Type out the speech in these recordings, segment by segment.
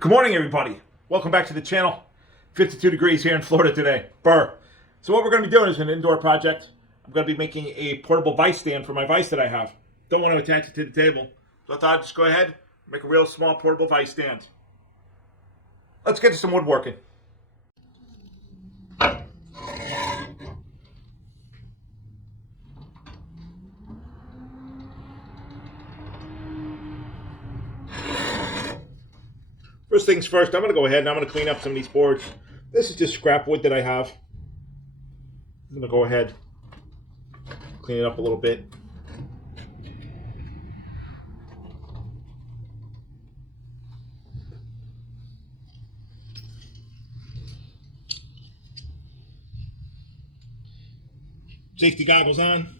Good morning, everybody. Welcome back to the channel. 52 degrees here in Florida today. Burr. So what we're going to be doing is an indoor project. I'm going to be making a portable vise stand for my vise that I have. Don't want to attach it to the table. So I thought I'd just go ahead and make a real small portable vise stand. Let's get to some woodworking. First things first, I'm going to go ahead and I'm going to clean up some of these boards. This is just scrap wood that I have. I'm going to go ahead, clean it up a little bit. Safety goggles on.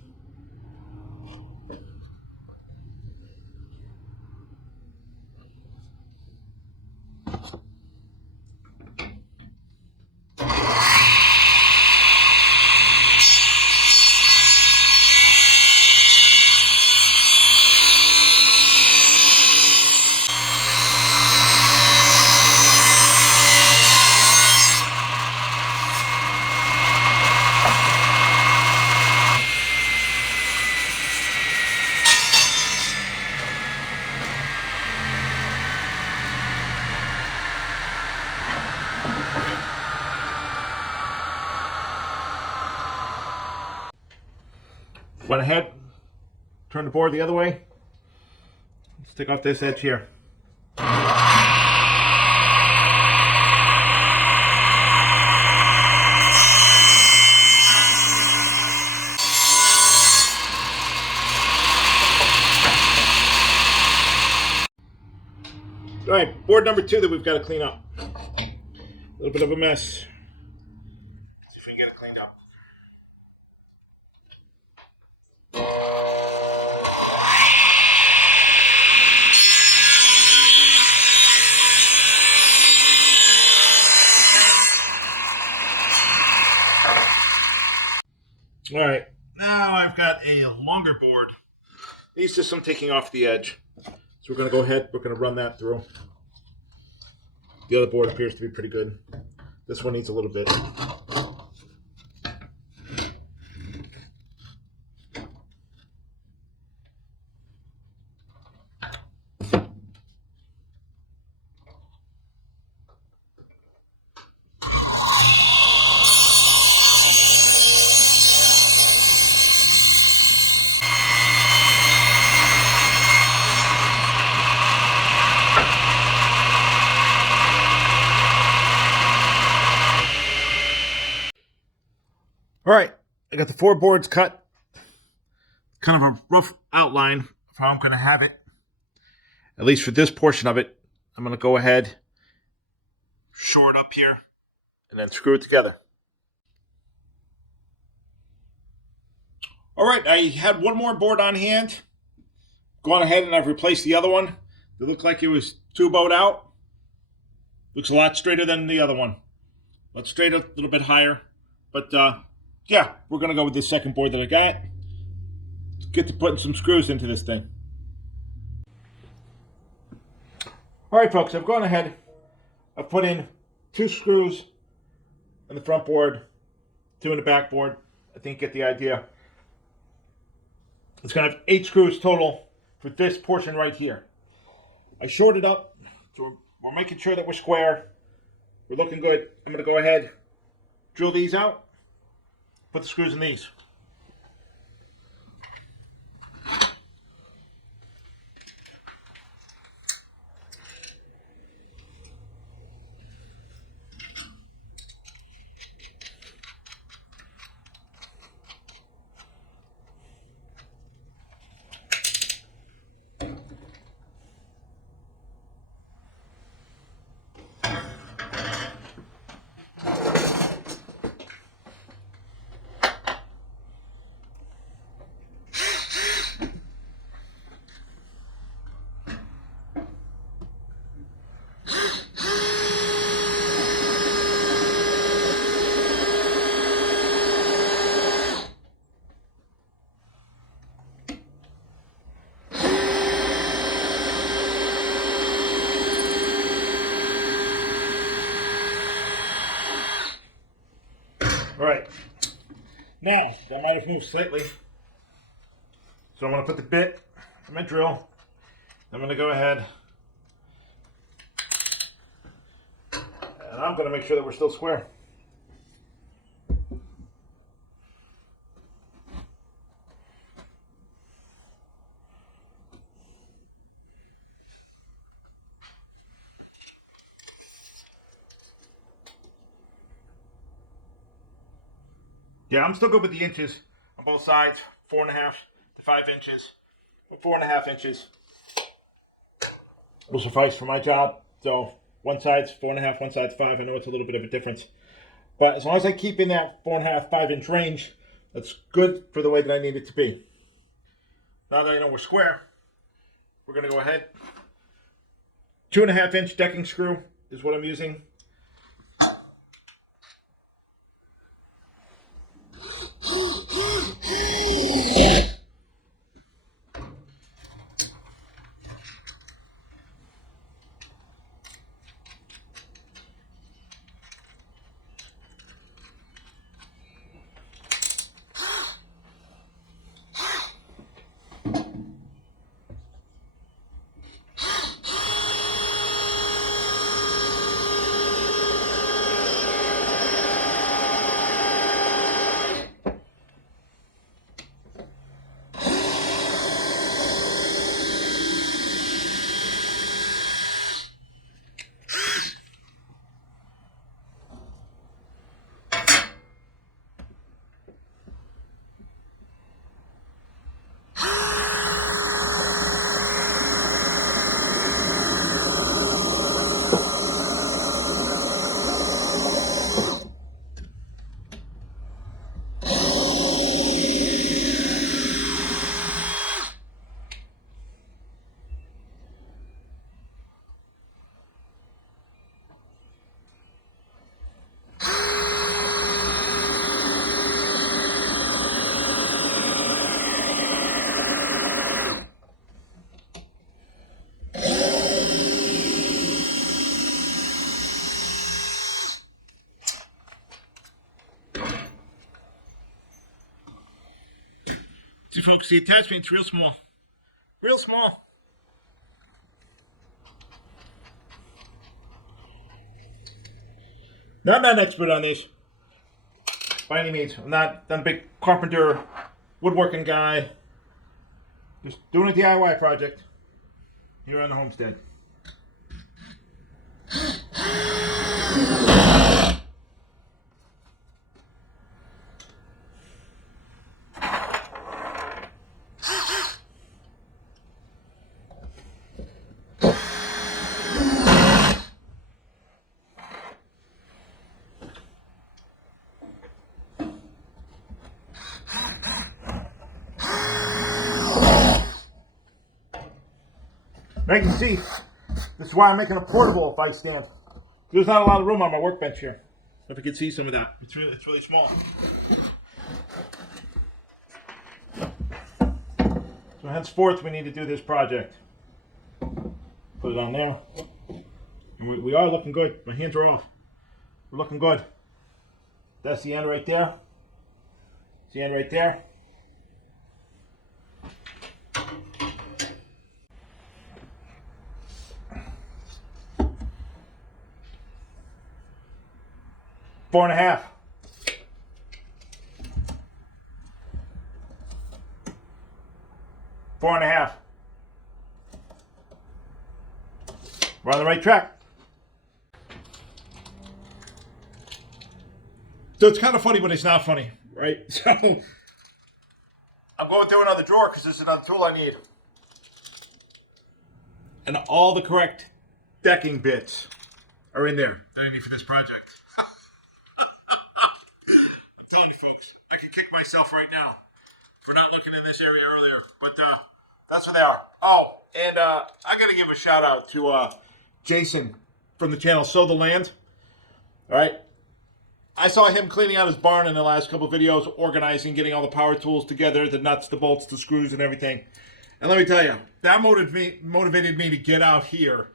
Went ahead, turn the board the other way. Let's take off this edge here. All right, board number 2 that we've got to clean up. A little bit of a mess. See if we can get it cleaned up. All right, now I've got a longer board. Needs just some taking off the edge. So we're going to go ahead, we're going to run that through. The other board appears to be pretty good. This one needs a little bit. All right, I got the 4 boards cut. Kind of a rough outline of how I'm going to have it. At least for this portion of it, I'm going to go ahead, shore it up here, and then screw it together. All right, I had one more board on hand. Gone ahead and I've replaced the other one. It looked like it was too bowed out. Looks a lot straighter than the other one. A lot straighter, a little bit higher. But yeah, we're going to go with this second board that I got. Let's get to putting some screws into this thing. All right, folks, I've gone ahead. I've put in 2 screws in the front board, 2 in the back board. I think you get the idea. It's going to have 8 screws total for this portion right here. I shored it up, so we're making sure that we're square. We're looking good. I'm going to go ahead, drill these out, put the screws in these. Now, that might have moved slightly. So I'm going to put the bit in my drill. I'm going to go ahead and I'm going to make sure that we're still square. Yeah, I'm still good with the inches on both sides, 4.5 to 5 inches, but 4.5 inches will suffice for my job. So one side's 4.5, one side's 5. I know it's a little bit of a difference, but as long as I keep in that 4.5, 5 inch range, that's good for the way that I need it to be. Now that I know we're square, we're going to go ahead. 2.5 inch decking screw is what I'm using. See folks, the attachment's real small. Real small. Now, I'm not an expert on this by any means. I'm not a big carpenter, woodworking guy. Just doing a DIY project here on the homestead. Now you can see, this is why I'm making a portable vise stand. There's not a lot of room on my workbench here. If you can see some of that, it's really small. So henceforth, we need to do this project. Put it on there. And we are looking good. My hands are off. We're looking good. That's the end right there. That's the end right there. Four and a half. Four and a half. We're on the right track. So it's kind of funny, but it's not funny, right? So I'm going through another drawer because there's another tool I need. And all the correct decking bits are in there that I need for this project. Myself right now for not looking in this area earlier, but that's what they are. Oh, and I gotta give a shout out to Jason from the channel Sow the Land. All right, I saw him cleaning out his barn in the last couple of videos, organizing, getting all the power tools together, the nuts, the bolts, the screws, and everything. And let me tell you, that motivated me to get out here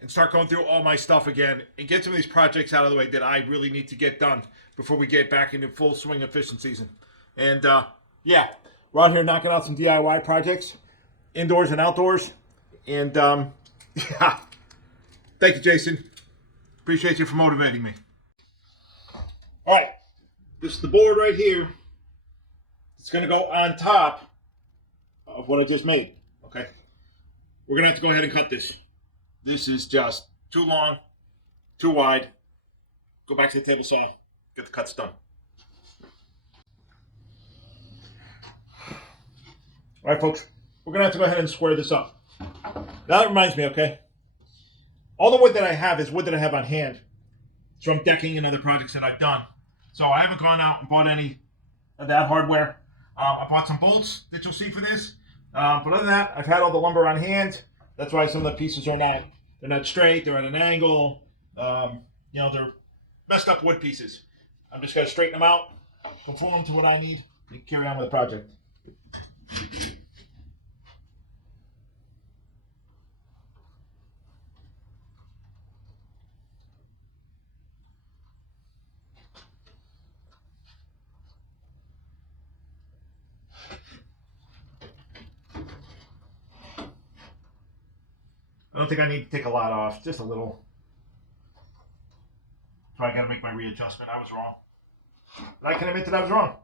and start going through all my stuff again and get some of these projects out of the way that I really need to get done before we get back into full swing of fishing season. And yeah, we're out here knocking out some DIY projects, indoors and outdoors. And yeah, thank you, Jason. Appreciate you for motivating me. All right, this is the board right here. It's going to go on top of what I just made. Okay, we're going to have to go ahead and cut this. This is just too long, too wide. Go back to the table saw, get the cuts done. All right, folks, we're going to have to go ahead and square this up. Now that reminds me, okay? All the wood that I have is wood that I have on hand. It's from decking and other projects that I've done. So I haven't gone out and bought any of that hardware. I bought some bolts that you'll see for this. But other than that, I've had all the lumber on hand. That's why some of the pieces are they're not straight, they're at an angle. They're messed up wood pieces. I'm just going to straighten them out, conform them to what I need to carry on with the project. I don't think I need to take a lot off, just a little. So I got to make my readjustment. I was wrong. But I can admit that I was wrong.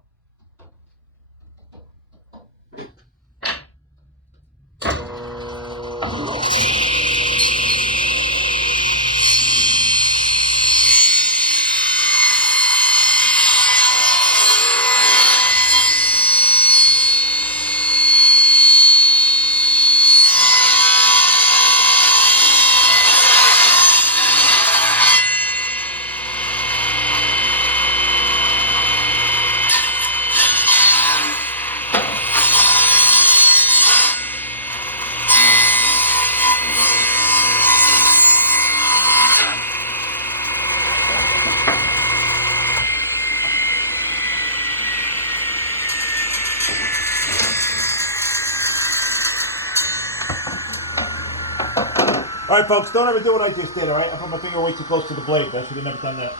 All right, folks, don't ever do what I just did, all right? I put my finger way too close to the blade. I should have never done that.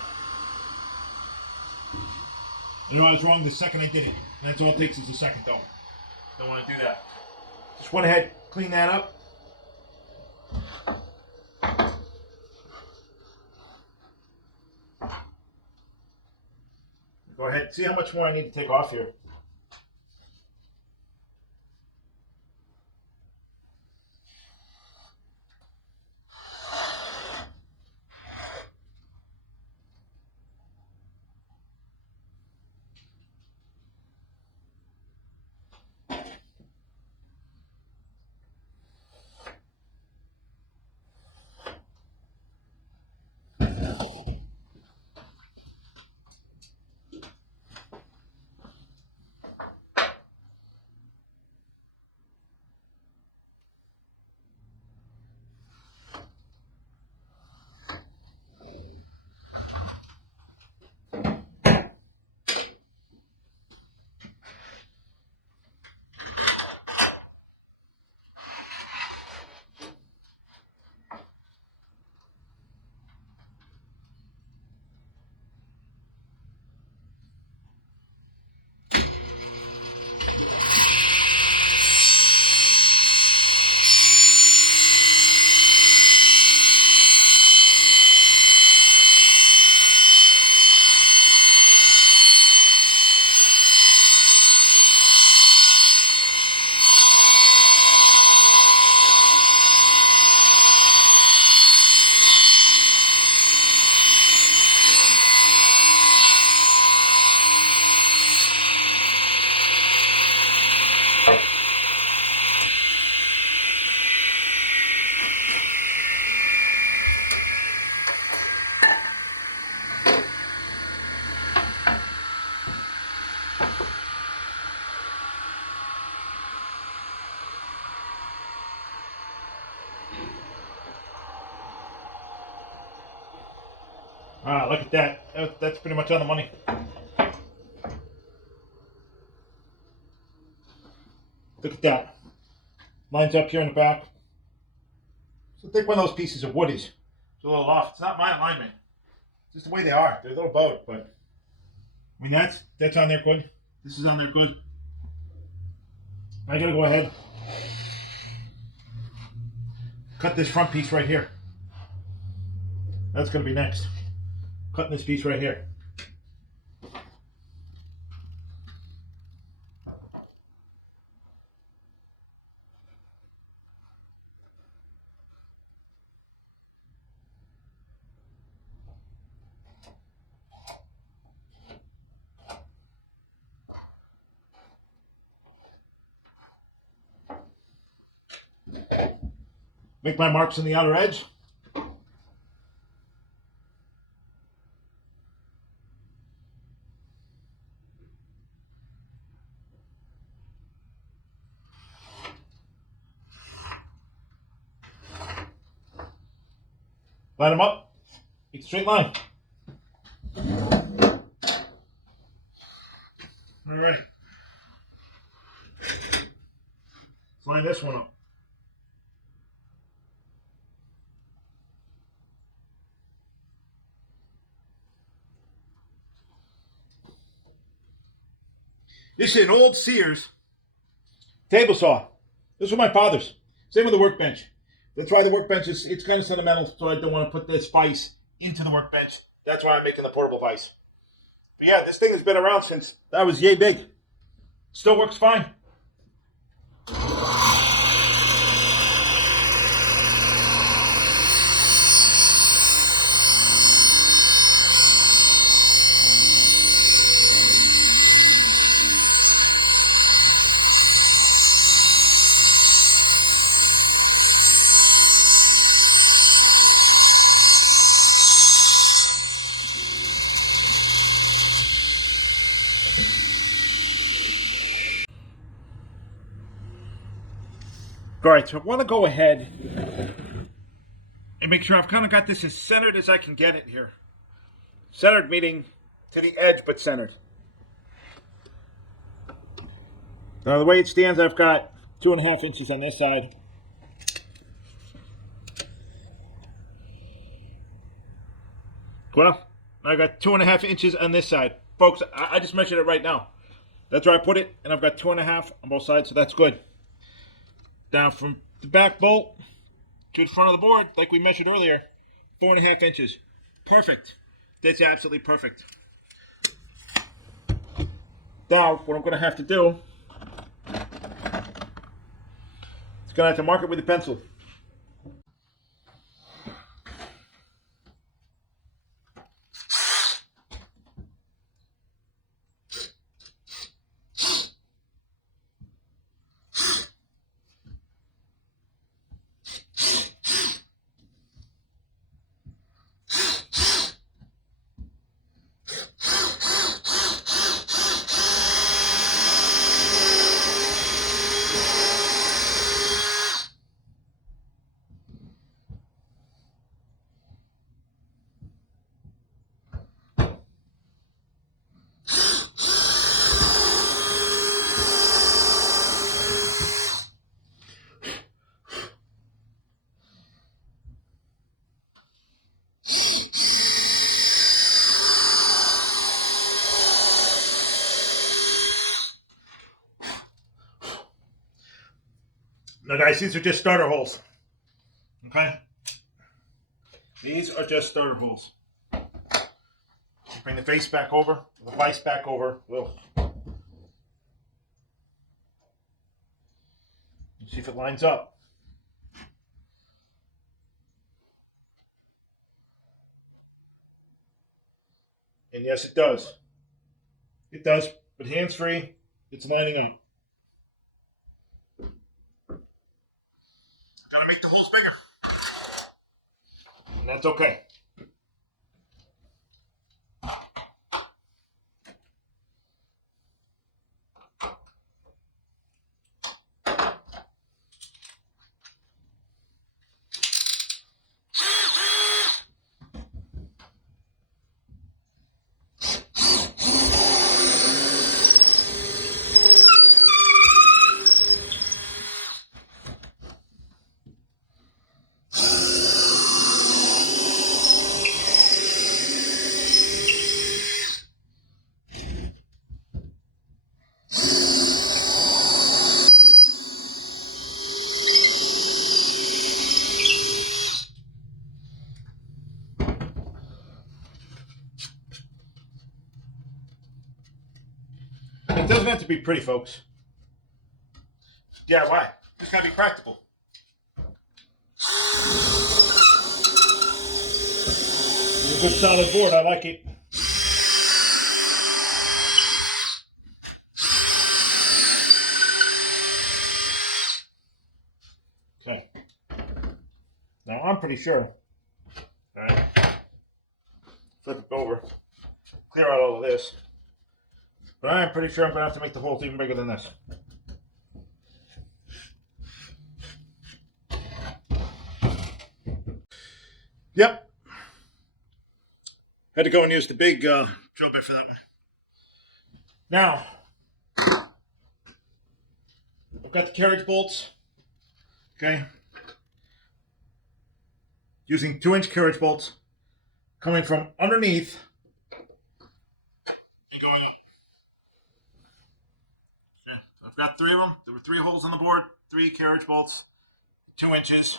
You know, I was wrong the second I did it. And that's all it takes is a second, though. Don't want to do that. Just went ahead, clean that up. Go ahead, see how much more I need to take off here. Look at that. That's pretty much on the money. Look at that. Lines up here in the back. So think one of those pieces of wood is. It's a little off. It's not my alignment. It's just the way they are. They're a little bowed, but I mean that's on there good. This is on there good. I gotta go ahead. Cut this front piece right here. That's gonna be next. Cutting this piece right here. Make my marks on the outer edge. Line them up. Make a straight line. Alright. Let's line this one up. This is an old Sears table saw. This was my father's. Same with the workbench. That's why the workbench is, it's kind of sentimental, so I don't want to put this vise into the workbench. That's why I'm making the portable vise. But yeah, this thing has been around since I was yay big. Still works fine. All right, so I want to go ahead and make sure I've kind of got this as centered as I can get it here. Centered meaning to the edge, but centered. Now the way it stands, I've got 2.5 inches on this side. Well, I got 2.5 inches on this side. Folks, I just measured it right now. That's where I put it, and I've got 2.5 on both sides, so that's good. Now from the back bolt to the front of the board, like we measured earlier, 4.5 inches. Perfect. That's absolutely perfect. Now, what I'm going to have to do is going to have to mark it with a pencil. Now guys, these are just starter holes. Okay? These are just starter holes. Bring the face back over, the vise back over. Whoa. See if it lines up. And yes, it does. It does, but hands-free, it's lining up. Gotta make the holes bigger. And that's okay. to be pretty, folks. DIY. Just gotta be practical. It's a good solid board. I like it. Okay. Now I'm pretty sure. All right. Flip it over. Clear out all of this. But I'm pretty sure I'm going to have to make the holes even bigger than this. Yep. Had to go and use the big drill bit for that one. Now, I've got the carriage bolts. Okay. Using 2-inch carriage bolts coming from underneath and going up. Okay. I've got 3 of them. There were 3 holes on the board, 3 carriage bolts, 2 inches.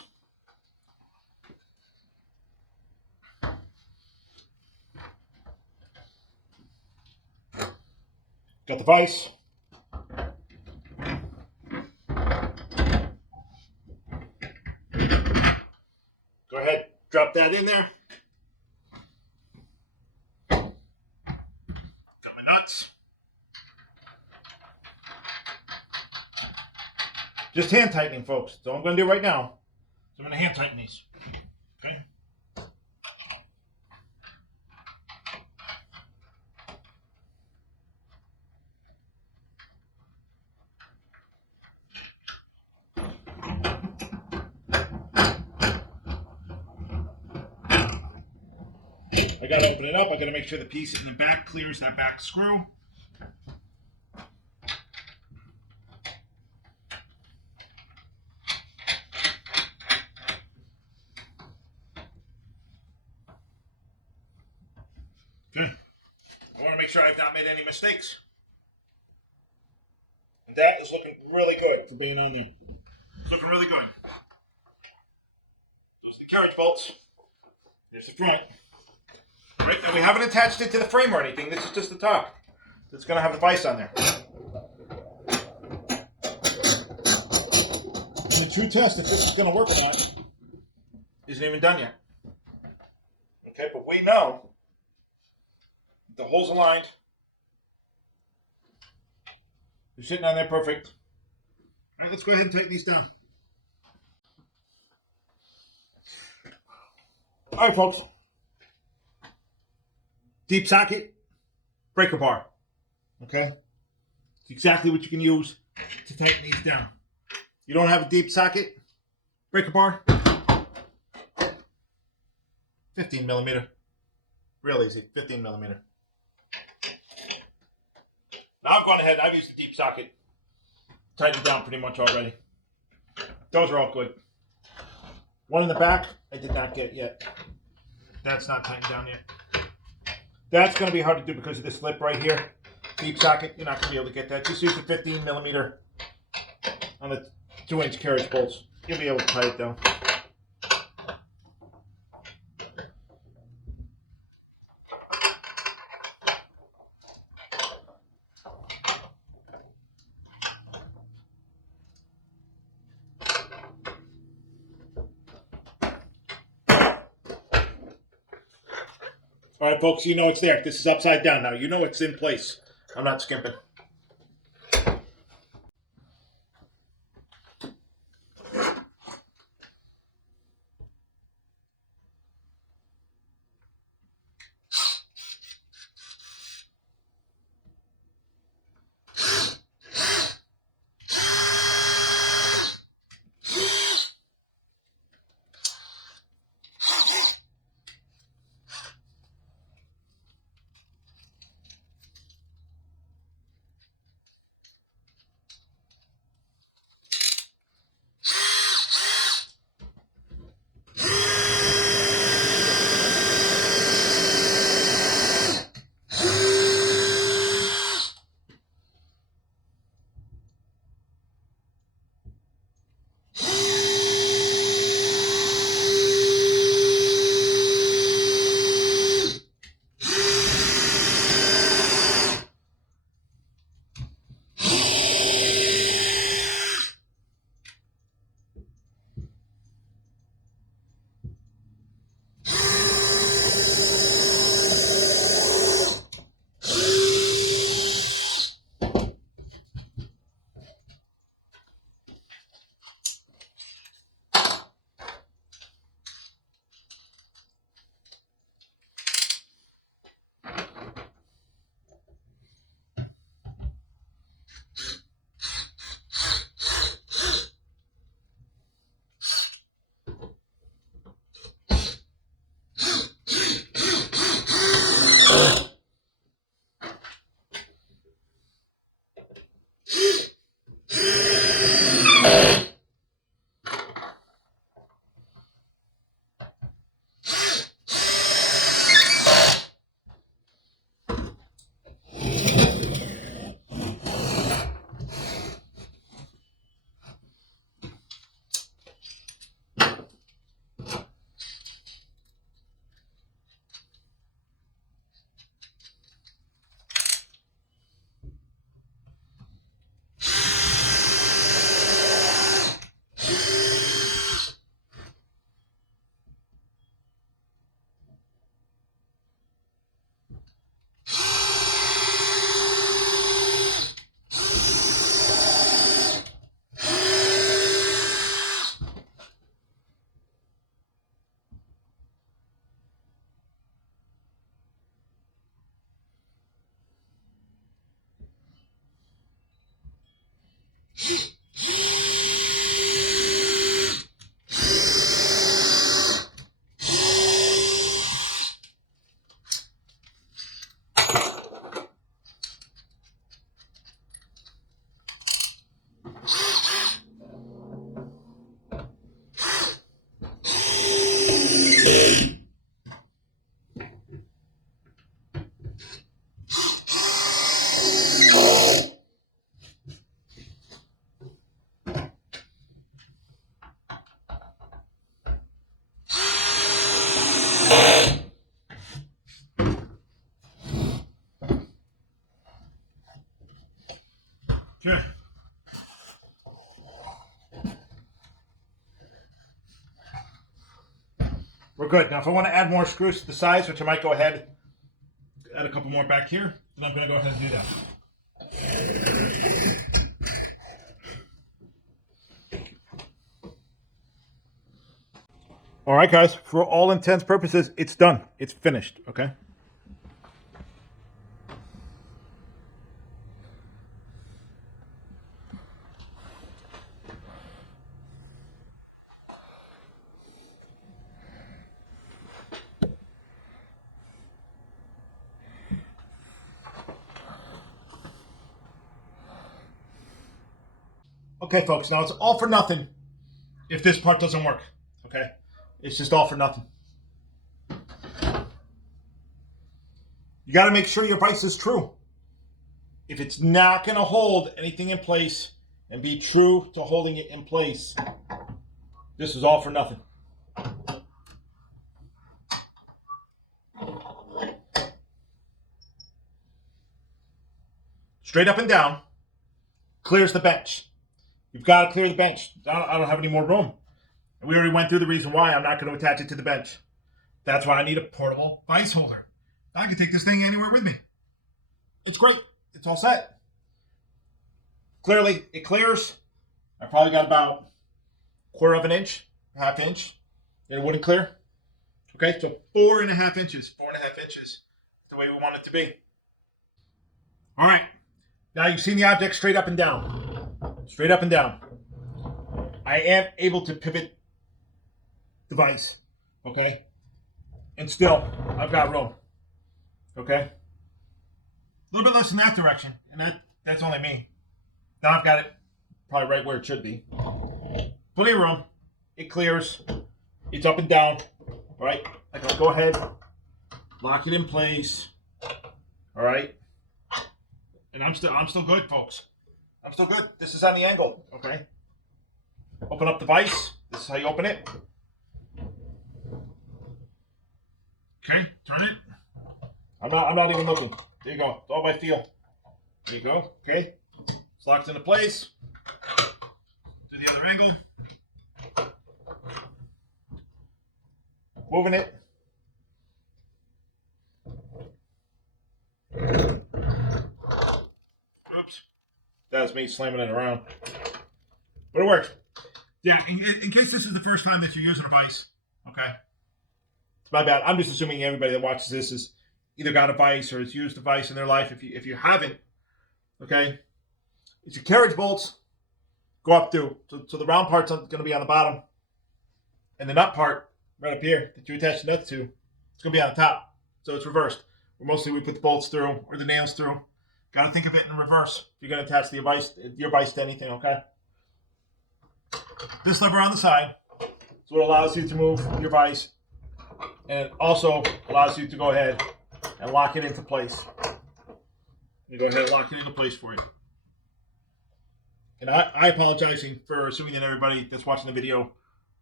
Got the vise. Go ahead, drop that in there. Got my nuts. Just hand tightening, folks. That's all I'm going to do right now. So I'm going to hand tighten these. Okay. I got to open it up. I got to make sure the piece in the back clears that back screw. Okay. I want to make sure I've not made any mistakes. And that is looking really good for being on there. It's looking really good. Those are the carriage bolts. Here's the front. Right, and we haven't attached it to the frame or anything. This is just the top. It's going to have the vise on there. And the true test if this is going to work or not isn't even done yet. Okay, but we know the holes aligned. They're sitting on there perfect. All right, let's go ahead and tighten these down. All right, folks. Deep socket, breaker bar. Okay? It's exactly what you can use to tighten these down. You don't have a deep socket, breaker bar, 15 millimeter. Real easy, 15 millimeter. Now I've gone ahead, I've used the deep socket. Tightened down pretty much already. Those are all good. One in the back, I did not get yet. That's not tightened down yet. That's going to be hard to do because of this lip right here. Deep socket, you're not going to be able to get that. Just use the 15 millimeter on the 2-inch carriage bolts. You'll be able to tie it down. All right, folks, you know it's there. This is upside down now. You know it's in place. I'm not skimping. Okay. We're good. Now, if I want to add more screws to the sides, which I might go ahead, add a couple more back here, then I'm going to go ahead and do that. All right, guys, for all intents and purposes, it's done. It's finished, okay? Okay, folks, now it's all for nothing if this part doesn't work, okay? It's just all for nothing. You got to make sure your vise is true. If it's not going to hold anything in place and be true to holding it in place, this is all for nothing. Straight up and down clears the bench. You've got to clear the bench. I don't have any more room. And we already went through the reason why I'm not going to attach it to the bench. That's why I need a portable vise holder. I can take this thing anywhere with me. It's great. It's all set. Clearly, it clears. I probably got about 1/4 of an inch, ½ inch. It wouldn't clear. Okay, so 4.5 inches. 4.5 inches. The way we want it to be. All right. Now you've seen the object straight up and down. Straight up and down. I am able to pivot the vise. Okay? And still, I've got room. Okay? A little bit less in that direction. And that's only me. Now I've got it probably right where it should be. Plenty of room. It clears. It's up and down. All right? I can go ahead, lock it in place. All right? And I'm still good, folks. I'm still good. This is on the angle, okay? Open up the vise. This is how you open it. Okay, turn it. I'm not even looking. There you go. It's all by feel. There you go. Okay. It's locked into place. Do the other angle. Moving it. Oops. That was me slamming it around. But it works. Yeah, in case this is the first time that you're using a vise, okay? It's my bad. I'm just assuming everybody that watches this has either got a vise or has used a vise in their life. If you haven't, okay, it's your carriage bolts go up through. So the round part's going to be on the bottom. And the nut part, right up here, that you attach the nuts to, it's going to be on the top. So it's reversed. Where mostly we put the bolts through or the nails through. Got to think of it in reverse if you're going to attach your vise to anything, okay? This lever on the side is what allows you to move your vise, and it also allows you to go ahead and lock it into place. You go ahead and lock it into place for you. And I apologize for assuming that everybody that's watching the video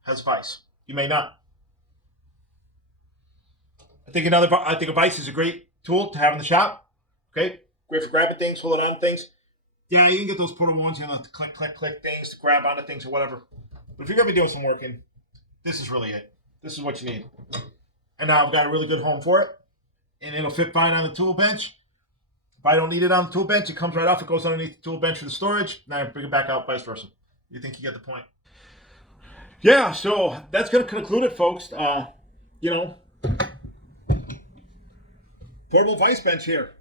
has a vise. You may not. I think a vise is a great tool to have in the shop. Okay, great for grabbing things, holding on to things. Yeah, you can get those portable ones, you know, to click things, to grab onto things or whatever. But if you're going to be doing some working, this is really it. This is what you need. And now I've got a really good home for it. And it'll fit fine on the tool bench. If I don't need it on the tool bench, it comes right off. It goes underneath the tool bench for the storage. Now I bring it back out, vice versa. You think you get the point? Yeah, so that's going to conclude it, folks. Portable vise bench here.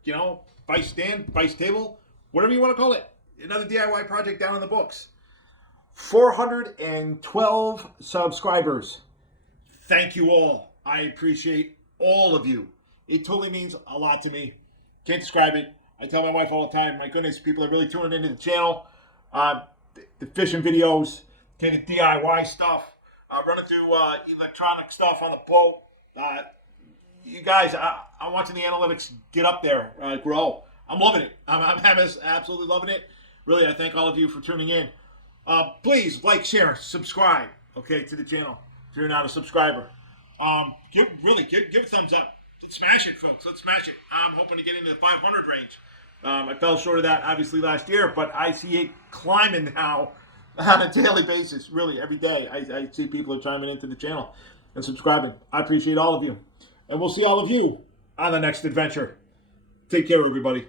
Vise stand, vise table, whatever you want to call it. Another DIY project down in the books. 412 subscribers. Thank you all. I appreciate all of you. It totally means a lot to me. Can't describe it. I tell my wife all the time, my goodness, people are really tuning into the channel. The fishing videos, the DIY stuff, running through electronic stuff on the boat. You guys, I'm watching the analytics get up there, grow. I'm loving it. I'm absolutely loving it. Really, I thank all of you for tuning in. Please like, share, subscribe, okay, to the channel if you're not a subscriber. Give a thumbs up. Let's smash it, folks. Let's smash it. I'm hoping to get into the 500 range. I fell short of that obviously last year, but I see it climbing now on a daily basis. Really, every day I see people are chiming into the channel and subscribing. I appreciate all of you, and we'll see all of you on the next adventure. Take care, everybody.